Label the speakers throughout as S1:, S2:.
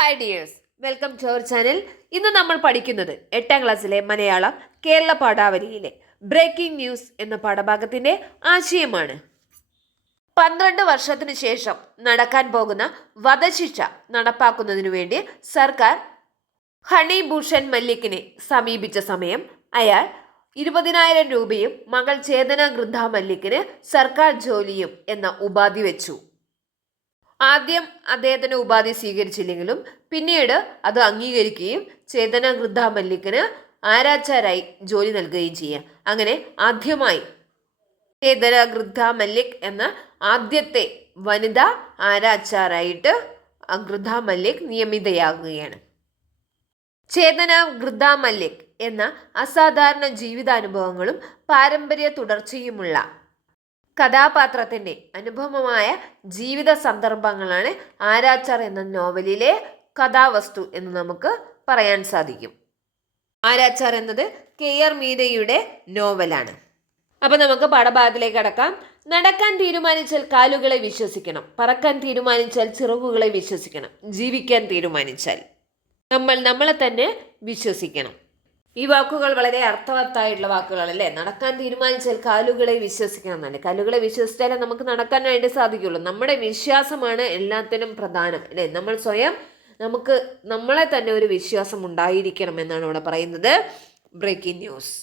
S1: Hi dears welcome to our channel ഇന്ന് നമ്മൾ പഠിക്കുന്നത് എട്ടാം ക്ലാസ്സിലെ മലയാളം കേരള പാഠാവലിയിലെ ബ്രേക്കിംഗ് ന്യൂസ് എന്ന പാഠഭാഗത്തിന്റെ ആശയമാണ്. പന്ത്രണ്ട് വർഷത്തിനു ശേഷം നടക്കാൻ പോകുന്ന വധശിക്ഷ നടപ്പാക്കുന്നതിനു വേണ്ടി സർക്കാർ ഹണി ഭൂഷൺ മല്ലിക്കിനെ സമീപിച്ച സമയം അയാൾ ഇരുപതിനായിരം രൂപയും മകൾ ചേതന ഗൃദ്ധ മല്ലിക്കിന് സർക്കാർ ജോലിയും എന്ന ഉപാധി വെച്ചു. ആദ്യം അദ്ദേഹത്തിന് ഉപാധി സ്വീകരിച്ചില്ലെങ്കിലും പിന്നീട് അത് അംഗീകരിക്കുകയും ചേതന ഗൃദ്ധ മല്ലിക്കിന് ആരാച്ചാരായി ജോലി നൽകുകയും ചെയ്യാം. അങ്ങനെ ആദ്യമായി ചേതന ഗൃദ്ധ മല്ലിക് എന്ന ആദ്യത്തെ വനിതാ ആരാച്ചാരായിട്ട് ഗൃദ്ധ മല്ലിക് നിയമിതയാകുകയാണ്. ചേതന ഗൃദ്ധ മല്ലിക് എന്ന അസാധാരണ ജീവിതാനുഭവങ്ങളും പാരമ്പര്യ തുടർച്ചയുമുള്ള കഥാപാത്രത്തിന്റെ അനുഭവമായ ജീവിത സന്ദർഭങ്ങളാണ് ആരാച്ചാർ എന്ന നോവലിലെ കഥാവസ്തു എന്ന് നമുക്ക് പറയാൻ സാധിക്കും. ആരാച്ചാർ എന്നത് കെ ആർ മീരയുടെ നോവലാണ്. അപ്പൊ നമുക്ക് പാഠഭാഗത്തിലേക്ക് കടക്കാം. നടക്കാൻ തീരുമാനിച്ചാൽ കാലുകളെ വിശ്വസിക്കണം. പറക്കാൻ തീരുമാനിച്ചാൽ ചിറകുകളെ വിശ്വസിക്കണം. ജീവിക്കാൻ തീരുമാനിച്ചാൽ നമ്മൾ നമ്മളെ തന്നെ വിശ്വസിക്കണം. ഈ വാക്കുകൾ വളരെ അർത്ഥവത്തായിട്ടുള്ള വാക്കുകളല്ലേ? നടക്കാൻ തീരുമാനിച്ചാൽ കാലുകളെ വിശ്വസിക്കണം എന്നല്ലേ കാലുകളെ വിശ്വസിച്ചാലേ നമുക്ക് നടക്കാനായിട്ട് സാധിക്കുള്ളൂ. നമ്മുടെ വിശ്വാസമാണ് എല്ലാത്തിനും പ്രധാനം അല്ലേ? നമ്മൾ സ്വയം നമുക്ക് നമ്മളെ തന്നെ ഒരു വിശ്വാസം ഉണ്ടായിരിക്കണം എന്നാണ് ഇവിടെ പറയുന്നത്. ബ്രേക്കിംഗ് ന്യൂസ്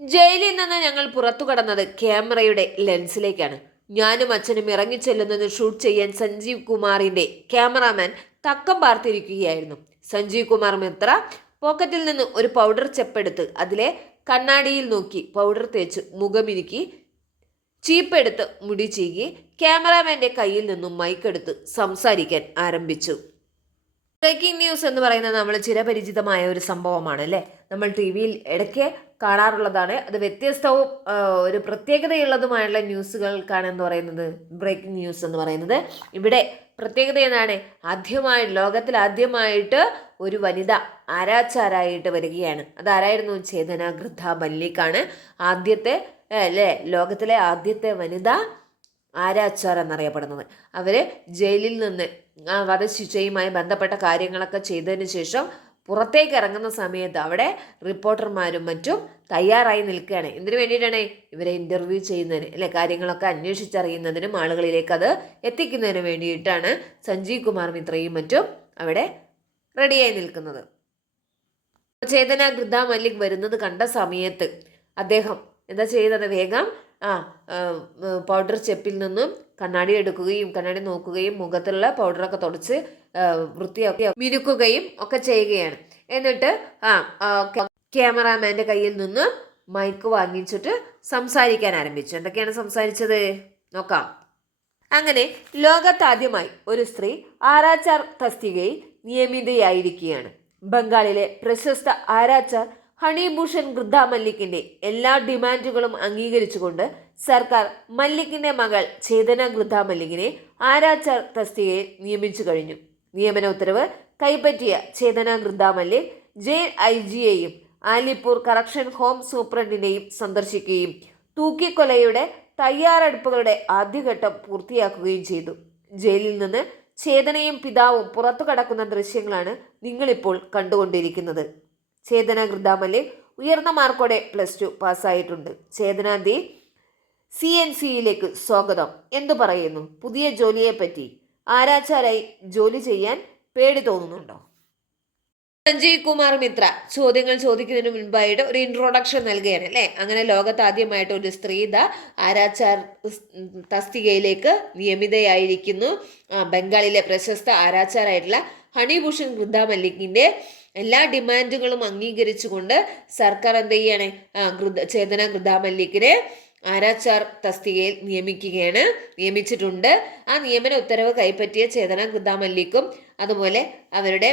S1: ജയിലിൽ നിന്ന് ഞങ്ങൾ പുറത്തു കടന്നത് ക്യാമറയുടെ ലെൻസിലേക്കാണ്. ഞാനും അച്ഛനും ഇറങ്ങിച്ചെല്ലുന്നത് ഷൂട്ട് ചെയ്യാൻ സഞ്ജീവ് കുമാറിന്റെ ക്യാമറാമാൻ തക്കം പാർത്തിരിക്കുകയായിരുന്നു. സഞ്ജീവ് കുമാർ മിത്ര പോക്കറ്റിൽ നിന്ന് ഒരു പൗഡർ ചെപ്പെടുത്ത് അതിലെ കണ്ണാടിയിൽ നോക്കി പൗഡർ തേച്ച് മുഖമിനുക്കി ചീപ്പെടുത്ത് മുടി ചീകി ക്യാമറാമാന്റെ കയ്യിൽ നിന്നും മൈക്കെടുത്ത് സംസാരിക്കാൻ ആരംഭിച്ചു. ബ്രേക്കിംഗ് ന്യൂസ് എന്ന് പറയുന്നത് നമ്മൾ ചിരപരിചിതമായ ഒരു സംഭവമാണ് അല്ലേ? നമ്മൾ ടി വിയിൽ ഇടയ്ക്ക് കാണാറുള്ളതാണ്. അത് വ്യത്യസ്തവും ഒരു പ്രത്യേകതയുള്ളതുമായുള്ള ന്യൂസുകൾക്കാണ് എന്ന് പറയുന്നത്. ബ്രേക്കിംഗ് ന്യൂസ് എന്ന് പറയുന്നത്. ഇവിടെ പ്രത്യേകത എന്നാണ് ആദ്യമായി ലോകത്തിൽ ആദ്യമായിട്ട് ഒരു വനിത ആരാച്ചാരായിട്ട് വരികയാണ്. അതാരായിരുന്നു? ചേതന ഗൃദ്ധ മല്ലിക്കാണ് ആദ്യത്തെ അല്ലേ? ലോകത്തിലെ ആദ്യത്തെ വനിത ആരാച്ചാർ എന്നറിയപ്പെടുന്നത്. അവർ ജയിലിൽ നിന്ന് വധശിക്ഷയുമായി ബന്ധപ്പെട്ട കാര്യങ്ങളൊക്കെ ചെയ്തതിന് ശേഷം പുറത്തേക്ക് ഇറങ്ങുന്ന സമയത്ത് അവിടെ റിപ്പോർട്ടർമാരും മറ്റും തയ്യാറായി നിൽക്കുകയാണ്. എന്തിനു വേണ്ടിയിട്ടാണ് ഇവരെ ഇന്റർവ്യൂ ചെയ്യുന്നതിന് അല്ലെ കാര്യങ്ങളൊക്കെ അന്വേഷിച്ചറിയുന്നതിനും ആളുകളിലേക്ക് അത് എത്തിക്കുന്നതിന് വേണ്ടിയിട്ടാണ് സഞ്ജീവ് കുമാർ മിത്രയും മറ്റും അവിടെ റെഡിയായി നിൽക്കുന്നത്. ചേതന ഗൃദ മല്ലിക് വരുന്നത് കണ്ട സമയത്ത് അദ്ദേഹം എന്താ ചെയ്തത്? വേഗം ആ പൗഡർ ചെപ്പിൽ നിന്നും കണ്ണാടി എടുക്കുകയും കണ്ണാടി നോക്കുകയും മുഖത്തുള്ള പൗഡറൊക്കെ തുടച്ച് വൃത്തിയാക്കി മിനുക്കുകയും ഒക്കെ ചെയ്യുകയാണ്. എന്നിട്ട് ആ ആ, ക്യാ- ക്യാമറാമാന്റെ കയ്യിൽ നിന്ന് മൈക്ക് വാങ്ങിച്ചിട്ട് സംസാരിക്കാൻ ആരംഭിച്ചു. എന്തൊക്കെയാണ് സംസാരിച്ചത്? നോക്കാം. അങ്ങനെ ലോകത്താദ്യമായി ഒരു സ്ത്രീ ആരാച്ചാർ തസ്തികയിൽ നിയമിതയായിരിക്കുകയാണ്. ബംഗാളിലെ പ്രശസ്ത ആരാച്ചാർ ഹണിഭൂഷൺ ഗൃദ്ധ മല്ലിക്കിന്റെ എല്ലാ ഡിമാൻഡുകളും അംഗീകരിച്ചുകൊണ്ട് സർക്കാർ മല്ലിക്കിന്റെ മകൾ ചേതന ഗൃദ്ധ മല്ലിക്കിനെ ആരാച്ചാർ തസ്തികയിൽ നിയമിച്ചു കഴിഞ്ഞു. നിയമന ഉത്തരവ് കൈപ്പറ്റിയ ചേതന ജെ ജയിൽ ഐ ജിയെയും ആലിപ്പൂർ കറക്ഷൻ ഹോം സൂപ്രണ്ടിനെയും സന്ദർശിക്കുകയും തൂക്കിക്കൊലയുടെ തയ്യാറെടുപ്പുകളുടെ ആദ്യഘട്ടം പൂർത്തിയാക്കുകയും ചെയ്തു. ജയിലിൽ നിന്ന് ചേതനയും പിതാവും പുറത്തു കടക്കുന്ന ദൃശ്യങ്ങളാണ് നിങ്ങളിപ്പോൾ കണ്ടുകൊണ്ടിരിക്കുന്നത്. ചേതന ഗൃദ്ധാമല്ലിക് ഉയർന്ന മാർക്കോടെ പ്ലസ് ടു പാസ്സായിട്ടുണ്ട്. ചേതന ദേ സി എൻ സിയിലേക്ക് സ്വാഗതം. എന്തു പറയുന്നു? പുതിയ ജോലിയെപ്പറ്റി ആരാച്ചാരായി ജോലി ചെയ്യാൻ പേടി തോന്നുന്നുണ്ടോ? സഞ്ജയ് കുമാർ മിത്ര ചോദ്യങ്ങൾ ചോദിക്കുന്നതിന് മുൻപായിട്ട് ഒരു ഇൻട്രൊഡക്ഷൻ നൽകുകയാണ് അല്ലേ? അങ്ങനെ ലോകത്ത് ആദ്യമായിട്ട് ഒരു സ്ത്രീത ആരാച്ചാർ തസ്തികയിലേക്ക് നിയമിതയായിരിക്കുന്നു. ബംഗാളിലെ പ്രശസ്ത ആരാച്ചാരായിട്ടുള്ള ഹണിഭൂഷൺ വൃദ്ധ മല്ലിക്കിന്റെ എല്ലാ ഡിമാൻഡുകളും അംഗീകരിച്ചുകൊണ്ട് സർക്കാർ എന്ത് ചെയ്യാണ്? ചേതന ഗൃദ മല്ലിക്കിനെ ആരാച്ചാർ തസ്തികയിൽ നിയമിക്കുകയാണ്. നിയമിച്ചിട്ടുണ്ട്. ആ നിയമന ഉത്തരവ് കൈപ്പറ്റിയ ചേതന ഗൃദ്ധ മല്ലിക്കും അതുപോലെ അവരുടെ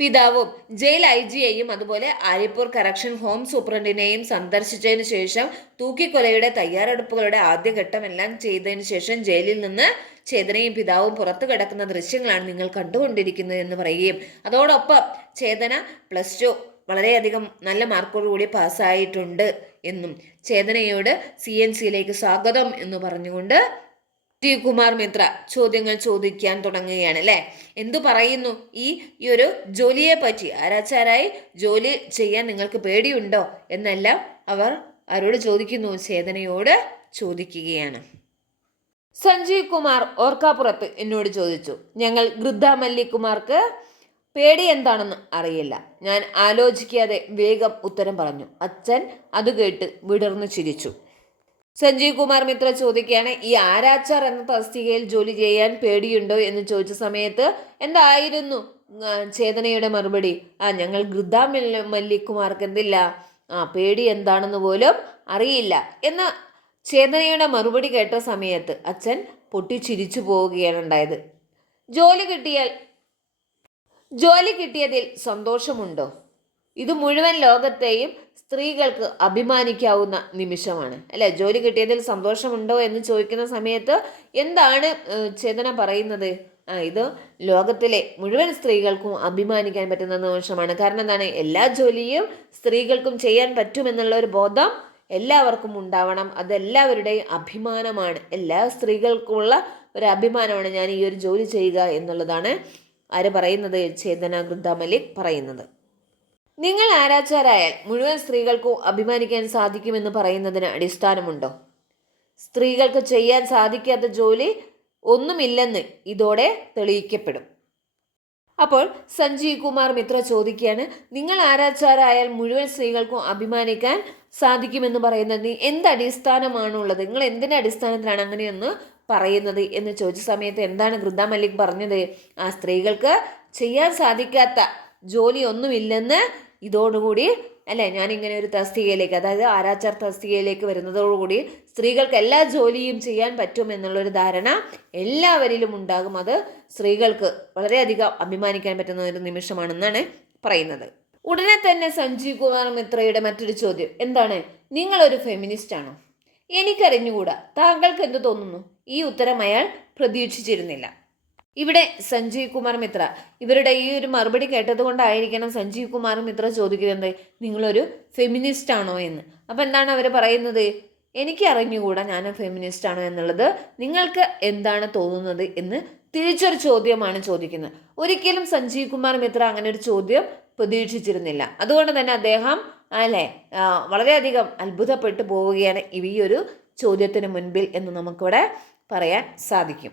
S1: പിതാവും ജയിൽ ഐ ജിയെയും അതുപോലെ ആലിപ്പൂർ കറക്ഷൻ ഹോം സൂപ്രണ്ടിനെയും സന്ദർശിച്ചതിന് ശേഷം തൂക്കിക്കൊലയുടെ തയ്യാറെടുപ്പുകളുടെ ആദ്യഘട്ടമെല്ലാം ചെയ്തതിന് ശേഷം ജയിലിൽ നിന്ന് ചേതനയും പിതാവും പുറത്തു കിടക്കുന്ന ദൃശ്യങ്ങളാണ് നിങ്ങൾ കണ്ടുകൊണ്ടിരിക്കുന്നത് എന്ന് പറയുകയും അതോടൊപ്പം ചേതന പ്ലസ് ടു വളരെയധികം നല്ല മാർക്കോടുകൂടി പാസ്സായിട്ടുണ്ട് എന്നും ചേതനയോട് സി എൻ സിയിലേക്ക് സ്വാഗതം എന്ന് പറഞ്ഞുകൊണ്ട് ടി കുമാർ മിത്ര ചോദ്യങ്ങൾ ചോദിക്കാൻ തുടങ്ങുകയാണ് അല്ലേ? എന്തു പറയുന്നു? ഈ ഈ ഒരു ജോലിയെ പറ്റി ആരാച്ചാരായി ജോലി ചെയ്യാൻ നിങ്ങൾക്ക് പേടിയുണ്ടോ? എന്നെല്ലാം അവർ ആരോട് ചോദിക്കുന്നു ചേതനയോട് ചോദിക്കുകയാണ്. സഞ്ജീവ് കുമാർ ഓർക്കാപ്പുറത്ത് എന്നോട് ചോദിച്ചു ഞങ്ങൾ ഗൃദ്ധ മല്ലികുമാർക്ക് പേടി എന്താണെന്ന് അറിയില്ല. ഞാൻ ആലോചിക്കാതെ വേഗം ഉത്തരം പറഞ്ഞു. അച്ഛൻ അത് കേട്ട് വിടർന്നു ചിരിച്ചു. സഞ്ജീവ് കുമാർ മിത്ര ചോദിക്കുകയാണ് ഈ ആരാച്ചാർ എന്ന തസ്തികയിൽ ജോലി ചെയ്യാൻ പേടിയുണ്ടോ? എന്ന് ചോദിച്ച സമയത്ത് എന്തായിരുന്നു ചേതനയുടെ മറുപടി? ആ ഞങ്ങൾ ഗൃദ മല്ലിക്കുമാർക്ക് എന്തില്ല? ആ പേടി എന്താണെന്ന് പോലും അറിയില്ല. എന്ന ചേതനയുടെ മറുപടി കേട്ട സമയത്ത് അച്ഛൻ പൊട്ടിച്ചിരിച്ചു പോവുകയാണ് ഉണ്ടായത്. ജോലി കിട്ടിയാൽ ജോലി കിട്ടിയതിൽ സന്തോഷമുണ്ടോ? ഇത് മുഴുവൻ ലോകത്തെയും സ്ത്രീകൾക്ക് അഭിമാനിക്കാവുന്ന നിമിഷമാണ്. അല്ലെ? ജോലി കിട്ടിയതിൽ സന്തോഷമുണ്ടോ എന്ന് ചോദിക്കുന്ന സമയത്ത് എന്താണ് ചേതന പറയുന്നത്? ആ ഇത് ലോകത്തിലെ മുഴുവൻ സ്ത്രീകൾക്കും അഭിമാനിക്കാൻ പറ്റുന്ന നിമിഷമാണ്. കാരണം എന്താണ്? എല്ലാ ജോലിയും സ്ത്രീകൾക്കും ചെയ്യാൻ പറ്റുമെന്നുള്ള ഒരു ബോധം എല്ലാവർക്കും ഉണ്ടാവണം. അതെല്ലാവരുടെയും അഭിമാനമാണ്. എല്ലാ സ്ത്രീകൾക്കുമുള്ള ഒരു അഭിമാനമാണ് ഞാൻ ഈ ഒരു ജോലി ചെയ്യുക എന്നുള്ളതാണ് ആര് പറയുന്നത്? ചേതന ഗൃദ്ധ മലിക് പറയുന്നത്. നിങ്ങൾ ആരാച്ചാരായാൽ മുഴുവൻ സ്ത്രീകൾക്കും അഭിമാനിക്കാൻ സാധിക്കുമെന്ന് പറയുന്നതിന് അടിസ്ഥാനമുണ്ടോ? സ്ത്രീകൾക്ക് ചെയ്യാൻ സാധിക്കാത്ത ജോലി ഒന്നുമില്ലെന്ന് ഇതോടെ തെളിയിക്കപ്പെടും. അപ്പോൾ സഞ്ജീവ് കുമാർ മിത്ര ചോദിക്കുകയാണ് നിങ്ങൾ ആരാച്ചാരായാൽ മുഴുവൻ സ്ത്രീകൾക്കും അഭിമാനിക്കാൻ സാധിക്കുമെന്ന് പറയുന്നത് എന്ത് അടിസ്ഥാനമാണുള്ളത്? നിങ്ങൾ എന്തിന്റെ അടിസ്ഥാനത്തിലാണ് അങ്ങനെയൊന്ന് പറയുന്നത് എന്ന് ചോദിച്ച സമയത്ത് എന്താണ് ഗൃദ മല്ലിക് പറഞ്ഞത്? ആ സ്ത്രീകൾക്ക് ചെയ്യാൻ സാധിക്കാത്ത ജോലി ഒന്നുമില്ലെന്ന് ഇതോടുകൂടി അല്ലേ? ഞാൻ ഇങ്ങനെ ഒരു തസ്തികയിലേക്ക് അതായത് ആരാച്ചാർ തസ്തികയിലേക്ക് വരുന്നതോടുകൂടി സ്ത്രീകൾക്ക് എല്ലാ ജോലിയും ചെയ്യാൻ പറ്റും എന്നുള്ളൊരു ധാരണ എല്ലാവരിലും ഉണ്ടാകും. അത് സ്ത്രീകൾക്ക് വളരെയധികം അഭിമാനിക്കാൻ പറ്റുന്ന ഒരു നിമിഷമാണെന്നാണ് പറയുന്നത്. ഉടനെ തന്നെ സഞ്ജീവ് കുമാർ മിത്രയുടെ മറ്റൊരു ചോദ്യം. എന്താണ്? നിങ്ങളൊരു ഫെമിനിസ്റ്റ് ആണോ എനിക്കറിഞ്ഞുകൂടാ. താങ്കൾക്ക് എന്ത് തോന്നുന്നു? ഈ ഉത്തരം അയാൾ പ്രതീക്ഷിച്ചിരുന്നില്ല. ഇവിടെ സഞ്ജീവ് കുമാർ മിത്ര ഇവരുടെ ഈ ഒരു മറുപടി കേട്ടതുകൊണ്ടായിരിക്കണം സഞ്ജീവ് കുമാർ മിത്ര ചോദിക്കുന്നത്. നിങ്ങളൊരു ഫെമിനിസ്റ്റ് ആണോ എന്ന്. അപ്പം എന്താണ് അവർ പറയുന്നത്? എനിക്ക് അറിഞ്ഞുകൂടാ ഞാൻ ഫെമിനിസ്റ്റ് ആണോ എന്നുള്ളത്. നിങ്ങൾക്ക് എന്താണ് തോന്നുന്നത് എന്ന് തിരിച്ചൊരു ചോദ്യമാണ് ചോദിക്കുന്നത്. ഒരിക്കലും സഞ്ജീവ് കുമാർ മിത്ര അങ്ങനെ ഒരു ചോദ്യം പ്രതീക്ഷിച്ചിരുന്നില്ല. അതുകൊണ്ട് തന്നെ അദ്ദേഹം അല്ലേ വളരെയധികം അത്ഭുതപ്പെട്ടു പോവുകയാണ് ഈ ഒരു ചോദ്യത്തിന് മുൻപിൽ എന്ന് നമുക്കിവിടെ പറയാൻ സാധിക്കും.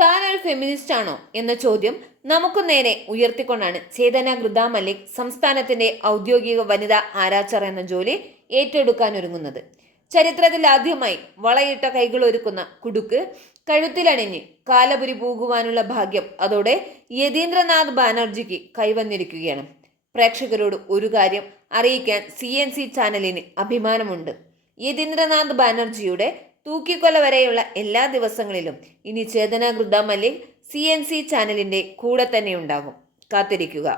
S1: താൻ ഒരു ഫെമിനിസ്റ്റ് ആണോ എന്ന ചോദ്യം നമുക്ക് നേരെ ഉയർത്തിക്കൊണ്ടാണ് ചേതന ഗൃദ മല്ലിക് സംസ്ഥാനത്തിന്റെ ഔദ്യോഗിക വനിതാ ആരാച്ചർ എന്ന ജോലി ഏറ്റെടുക്കാൻ ഒരുങ്ങുന്നത്. ചരിത്രത്തിൽ ആദ്യമായി വളയിട്ട കൈകൾ ഒരുക്കുന്ന കുടുക്ക് കഴുത്തിലണിഞ്ഞ് കാലപുരി പോകുവാനുള്ള ഭാഗ്യം അതോടെ യതീന്ദ്രനാഥ് ബാനർജിക്ക് കൈവന്നിരിക്കുകയാണ്. പ്രേക്ഷകരോട് ഒരു കാര്യം അറിയിക്കാൻ സി എൻ സി ചാനലിന് അഭിമാനമുണ്ട്. യതീന്ദ്രനാഥ് ബാനർജിയുടെ തൂക്കിക്കൊല വരെയുള്ള എല്ലാ ദിവസങ്ങളിലും ഇനി ചേതന ഗൃദ്ധ മല്ലിക് സി എൻ സി ചാനലിന്റെ കൂടെ തന്നെ ഉണ്ടാകും. കാത്തിരിക്കുക.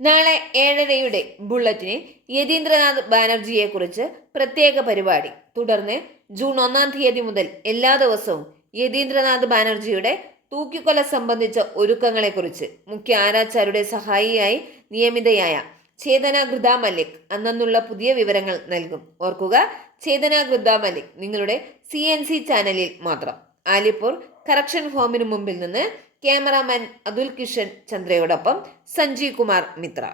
S1: നാളെ ഏഴരയുടെ ബുള്ളറ്റിന് യതീന്ദ്രനാഥ് ബാനർജിയെക്കുറിച്ച് പ്രത്യേക പരിപാടി. തുടർന്ന് ജൂൺ ഒന്നാം തീയതി മുതൽ എല്ലാ ദിവസവും യതീന്ദ്രനാഥ് ബാനർജിയുടെ തൂക്കിക്കൊല സംബന്ധിച്ച ഒരുക്കങ്ങളെക്കുറിച്ച് മുഖ്യ ആരാച്ചാരുടെ സഹായിയായി നിയമിതയായ ചേതന ഗൃദ മല്ലിക് അന്നുള്ള പുതിയ വിവരങ്ങൾ നൽകും. ഓർക്കുക ചേതന മലിക് നിങ്ങളുടെ സി എൻ സി ചാനലിൽ മാത്രം. ആലിപ്പൂർ കറക്ഷൻ ഫോമിന് മുമ്പിൽ നിന്ന് ക്യാമറാമാൻ അതുൽ കിഷൻ ചന്ദ്രയോടൊപ്പം സഞ്ജീവ് കുമാർ മിത്ര.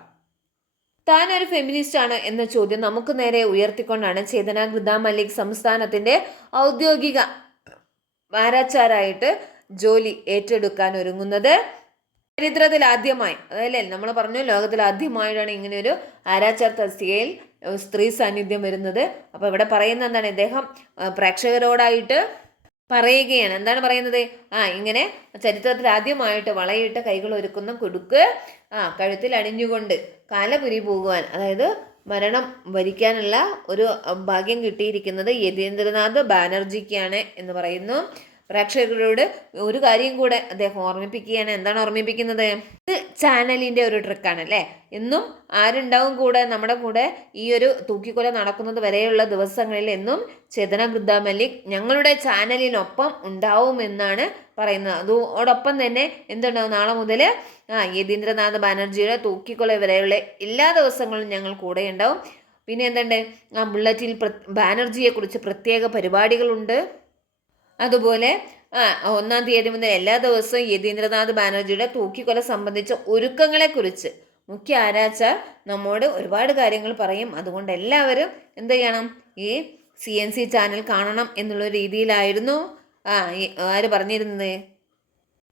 S1: താൻ ഒരു ഫെമിനിസ്റ്റ് ആണ് എന്ന ചോദ്യം നമുക്ക് നേരെ ഉയർത്തിക്കൊണ്ടാണ് ചേതന ഗൃദ മല്ലിക് സംസ്ഥാനത്തിന്റെ ഔദ്യോഗിക വാരാച്ചാരായിട്ട് ജോലി ഏറ്റെടുക്കാൻ ഒരുങ്ങുന്നത്. ചരിത്രത്തിൽ ആദ്യമായി അതല്ലേ? നമ്മൾ പറഞ്ഞു ലോകത്തിൽ ആദ്യമായിട്ടാണ് ഇങ്ങനെ ഒരു ആരാച്ചാർ തസ്തികയിൽ സ്ത്രീ സാന്നിധ്യം വരുന്നത്. അപ്പോൾ ഇവിടെ പറയുന്ന എന്താണ്? ഇദ്ദേഹം പ്രേക്ഷകരോടായിട്ട് പറയുകയാണ്. എന്താണ് പറയുന്നത്? ആ ഇങ്ങനെ ചരിത്രത്തിൽ ആദ്യമായിട്ട് വളയിട്ട് കൈകൾ ഒരുക്കുന്ന കുടുക്ക് ആ കഴുത്തിൽ അണിഞ്ഞുകൊണ്ട് കാലപുരി പോകുവാൻ അതായത് മരണം വരിക്കാനുള്ള ഒരു ഭാഗ്യം കിട്ടിയിരിക്കുന്നത് യതീന്ദ്രനാഥ് ബാനർജിക്കാണ് എന്ന് പറയുന്നു. പ്രേക്ഷകരോട് ഒരു കാര്യം കൂടെ അദ്ദേഹം ഓർമ്മിപ്പിക്കുകയാണ്. എന്താണ് ഓർമ്മിപ്പിക്കുന്നത്? ഇത് ചാനലിന്റെ ഒരു ട്രിക്കാണ് അല്ലേ? എന്നും ആരുണ്ടാവും കൂടെ നമ്മുടെ കൂടെ ഈ ഒരു തൂക്കിക്കൊല നടക്കുന്നത് വരെയുള്ള ദിവസങ്ങളിൽ എന്നും ചേതന ഗൃദ്ധ മല്ലിക് ഞങ്ങളുടെ ചാനലിനൊപ്പം ഉണ്ടാവുമെന്നാണ് പറയുന്നത്. അതോടൊപ്പം തന്നെ എന്തുണ്ടാവും നാളെ മുതൽ ആ യതീന്ദ്രനാഥ് ബാനർജിയുടെ തൂക്കിക്കൊല വരെയുള്ള എല്ലാ ദിവസങ്ങളും ഞങ്ങൾ കൂടെ ഉണ്ടാവും. പിന്നെ എന്തുണ്ട്? ആ ബുള്ളറ്റിൽ ബാനർജിയെക്കുറിച്ച് പ്രത്യേക പരിപാടികളുണ്ട്. അതുപോലെ ഒന്നാം തീയതി മുതൽ എല്ലാ ദിവസവും യതീന്ദ്രനാഥ് ബാനർജിയുടെ തൂക്കിക്കൊല സംബന്ധിച്ച ഒരുക്കങ്ങളെക്കുറിച്ച് മുഖ്യ ആരാച്ചാർ നമ്മോട് ഒരുപാട് കാര്യങ്ങൾ പറയും. അതുകൊണ്ട് എല്ലാവരും എന്ത് ചെയ്യണം? ഈ സി എൻ സി ചാനൽ കാണണം എന്നുള്ള രീതിയിലായിരുന്നു ആര് പറഞ്ഞിരുന്നത്?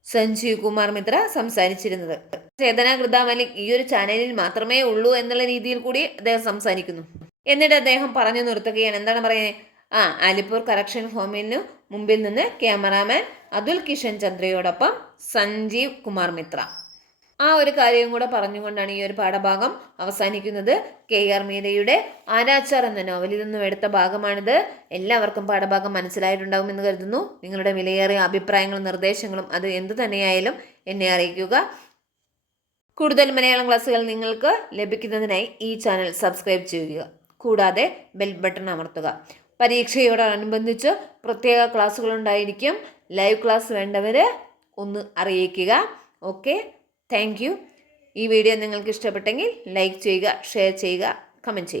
S1: സഞ്ജീവ് കുമാർ മിത്ര സംസാരിച്ചിരുന്നത്. ചേതന കൃതാമലി ഈ ഒരു ചാനലിൽ മാത്രമേ ഉള്ളൂ എന്നുള്ള രീതിയിൽ കൂടി അദ്ദേഹം സംസാരിക്കുന്നു. എന്നിട്ട് അദ്ദേഹം പറഞ്ഞു നിർത്തുകയാണ്. എന്താണ് പറയുന്നത്? ആ അലിപ്പൂർ കറക്ഷൻ ഹോമിന് മുമ്പിൽ നിന്ന് ക്യാമറാമാൻ അതുൽ കിഷൻ ചന്ദ്രയോടൊപ്പം സഞ്ജീവ് കുമാർ മിത്ര. ആ ഒരു കാര്യം കൂടെ പറഞ്ഞുകൊണ്ടാണ് ഈ ഒരു പാഠഭാഗം അവസാനിക്കുന്നത്. കെ ആർ മീരയുടെ ആരാച്ചാർ എന്ന നോവലിൽ നിന്നും എടുത്ത ഭാഗമാണിത്. എല്ലാവർക്കും പാഠഭാഗം മനസ്സിലായിട്ടുണ്ടാകും എന്ന് കരുതുന്നു. നിങ്ങളുടെ വിലയേറിയ അഭിപ്രായങ്ങളും നിർദ്ദേശങ്ങളും അത് എന്തു തന്നെയായാലും എന്നെ അറിയിക്കുക. കൂടുതൽ മലയാളം ക്ലാസ്സുകൾ നിങ്ങൾക്ക് ലഭിക്കുന്നതിനായി ഈ ചാനൽ സബ്സ്ക്രൈബ് ചെയ്യുക. കൂടാതെ ബെൽ ബട്ടൺ അമർത്തുക. പരീക്ഷയോടനുബന്ധിച്ച് പ്രത്യേക ക്ലാസ്സുകളുണ്ടായിരിക്കും. ലൈവ് ക്ലാസ് വേണ്ടവർ ഒന്ന് അറിയിക്കുക. ഓക്കെ? താങ്ക് ഈ വീഡിയോ നിങ്ങൾക്ക് ഇഷ്ടപ്പെട്ടെങ്കിൽ ലൈക്ക് ചെയ്യുക ഷെയർ ചെയ്യുക കമന്റ് ചെയ്യുക.